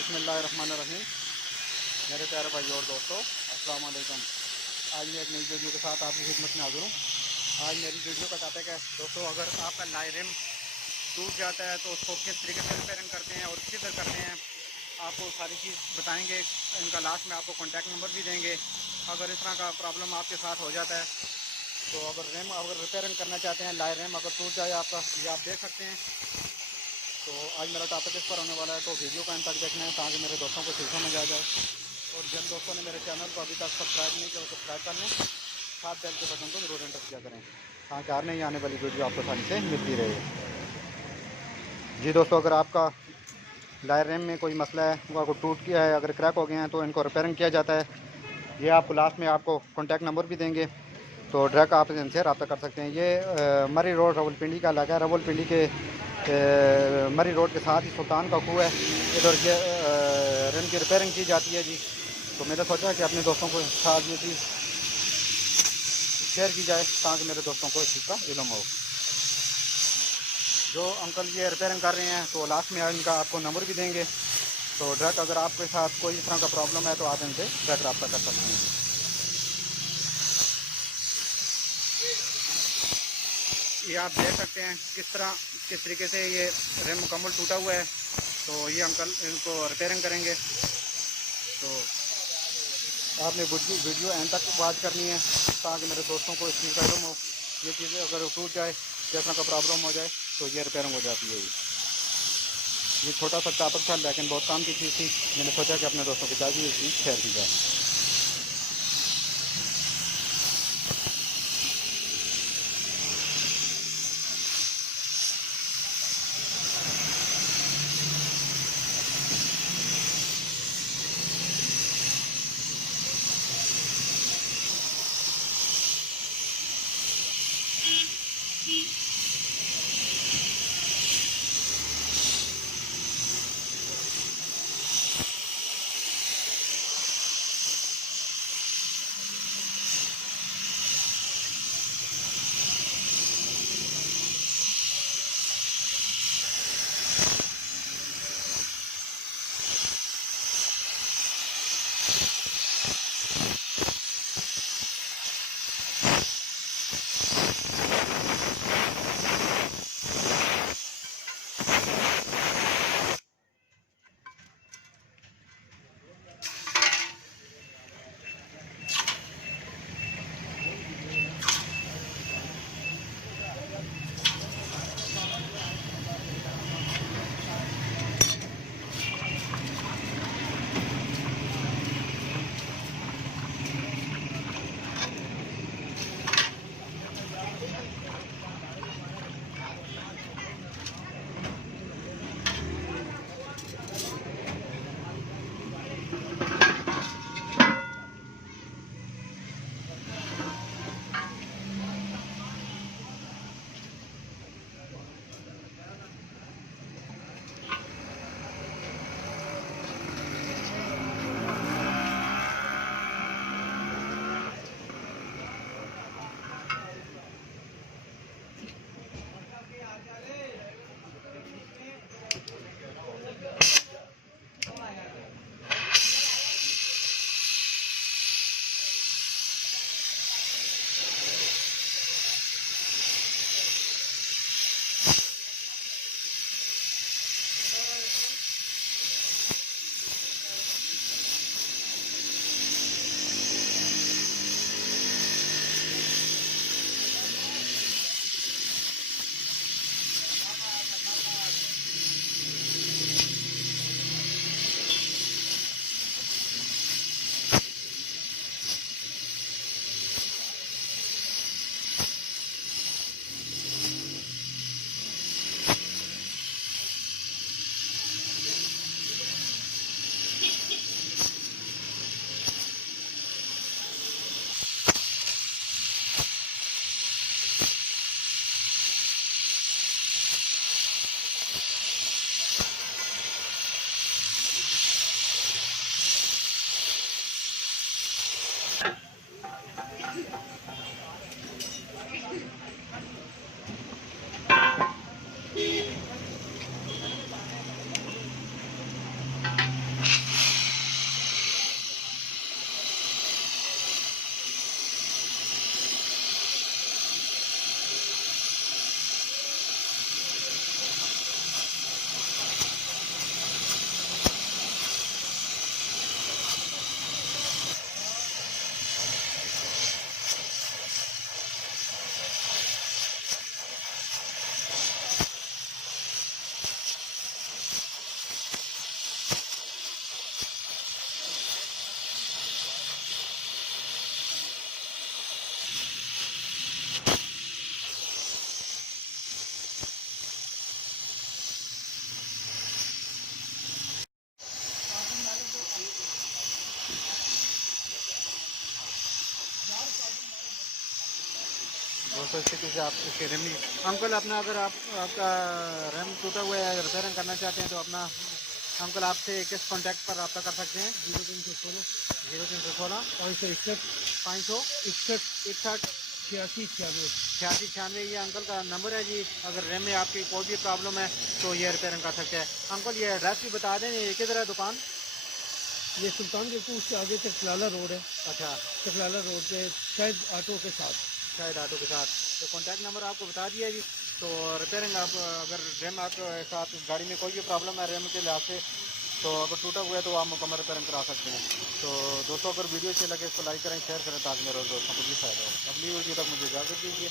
बिस्मिल्लाहिर्रहमानिर्रहीम। मेरे प्यारे भाई और दोस्तों, अस्सलाम वालेकुम। आज मैं एक नई वीडियो के साथ आपकी खिदमत में हाज़िर हूँ। आज मेरी वीडियो का टॉपिक है दोस्तों, अगर आपका लाइरिम टूट जाता है तो उसको किस तरीके से रिपेयरिंग करते हैं और किधर करते हैं, आपको सारी चीज़ बताएंगे। इनका लास्ट में आपको कॉन्टैक्ट नंबर भी देंगे। अगर इस तरह का प्रॉब्लम आपके साथ हो जाता है तो अगर रिपेयरिंग करना चाहते हैं, लाइरिम अगर टूट जाए आपका, ये आप देख सकते हैं। तो आज मेरा टॉपिक इस पर होने वाला है, तो वीडियो को अंत तक देखना है ताकि मेरे दोस्तों को सीखने में आ जाए। और जिन दोस्तों ने मेरे चैनल को अभी तक सब्सक्राइब नहीं किया तो सब्सक्राइब कर लें, साथ बेल के बटन को जरूर एंटर किया करें ताकि हर नई आने वाली वीडियो आपको आसानी से मिलती रहे। जी दोस्तों, अगर आपका लाइरिम में कोई मसला है, वो अगर टूट गया है, अगर क्रैक हो गए हैं, तो इनको रिपेयरिंग किया जाता है। ये आपको लास्ट में आपको कॉन्टैक्ट नंबर भी देंगे, तो डायरेक्ट आप इनसे रब्ता कर सकते हैं। ये मरी रोड रावलपिंडी का इलाका है। रावलपिंडी के मरी रोड के साथ ही सुल्तान का कुआं है। इधर के रिम की रिपेयरिंग की जाती है जी। तो मैंने सोचा कि अपने दोस्तों को साथ ये चीज़ शेयर की जाए ताकि मेरे दोस्तों को इस चीज़ का इल्म हो। जो अंकल ये रिपेयरिंग कर रहे हैं तो लास्ट में इनका आपको नंबर भी देंगे। तो डायरेक्ट अगर आपके साथ कोई इस तरह का प्रॉब्लम है तो आप इनसे डायरेक्ट रब्ता कर सकते हैं। ये आप देख सकते हैं किस तरीके से ये रिम मुकम्मल टूटा हुआ है। तो ये अंकल इनको रिपेयरिंग करेंगे। तो आपने वीडियो एंड तक वॉच करनी है ताकि मेरे दोस्तों को इस चीज़ का इल्म हो। ये चीज़ें अगर टूट जाए, जिस तरह का प्रॉब्लम हो जाए, तो ये रिपेयरिंग हो जाती है। ये छोटा सा टॉपिक था लेकिन बहुत काम की चीज़ थी। मैंने सोचा कि अपने दोस्तों के साथ भी ये चीज़ शेयर की जाए। तो इस तरीके से आप इसके रेम अंकल अपना अगर आपका रैम टूटा हुआ है रिपेयरिंग करना चाहते हैं तो अपना अंकल आपसे किस कॉन्टैक्ट पर रब्ता कर सकते हैं? 0316 561 86 96 ये अंकल का नंबर है जी। अगर रैम में आपकी कोई भी प्रॉब्लम है तो ये रिपेयरिंग कर सकते हैं। अंकल ये एड्रेस भी बता दें, ये किधर है दुकान? ये सुल्तान के पूछ से आगे चकलाला रोड है। अच्छा, चकलाला रोड पे शायद ऑटो के साथ। शायद ऑटो के साथ। तो कॉन्टैक्ट नंबर आपको बता दिया जी। तो रिपेयरिंग आप अगर रैम आपके साथ गाड़ी में कोई भी प्रॉब्लम है रैम के लिहाज से तो अगर टूटा हुआ है तो आप मुकम्मल रिपेयरिंग करा सकते हैं। तो दोस्तों अगर वीडियो अच्छी लगे इसको लाइक करें, शेयर करें ताकि मेरे दोस्तों को भी फायदा हो। अगली वीडियो तक मुझे इजाज़त दीजिए।